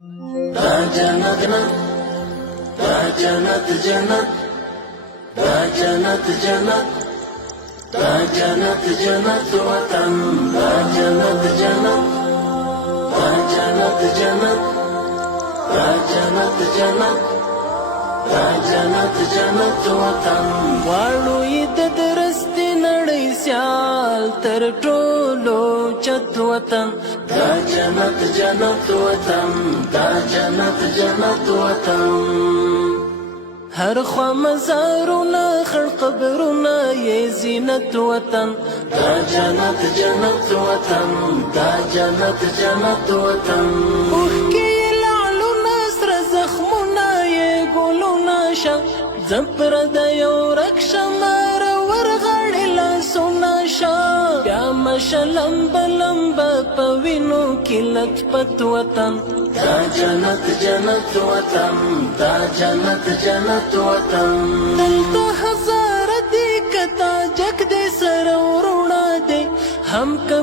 دا جنت نه دا جنت جنت دا جنت جنت دا جنت جنت وطن دا جنت جنت دا جنت جنت دا جنت جنت دا جنت جنت وطن واړو یې د درستې نړۍ سیال تر ټولو چت وطن دا جنت جنت وطن دا جنت جنت وطن هر خوا مزارونه خړ قبرونه یې زینت وطن دا جنت جنت وطن دا جنت جنت وطن اوښکې یې لعلونه سره زخمونه یې ګلونه شه زه پردیو ورک شمه ورغړې لاسونه شه بیا مشه لمبه لمبه په وینو کې لطفت وطن دا جنت جنت وطن دا جنت جنت وطن دلته هزاره دي که تاجک دې سره وروڼه دي هم که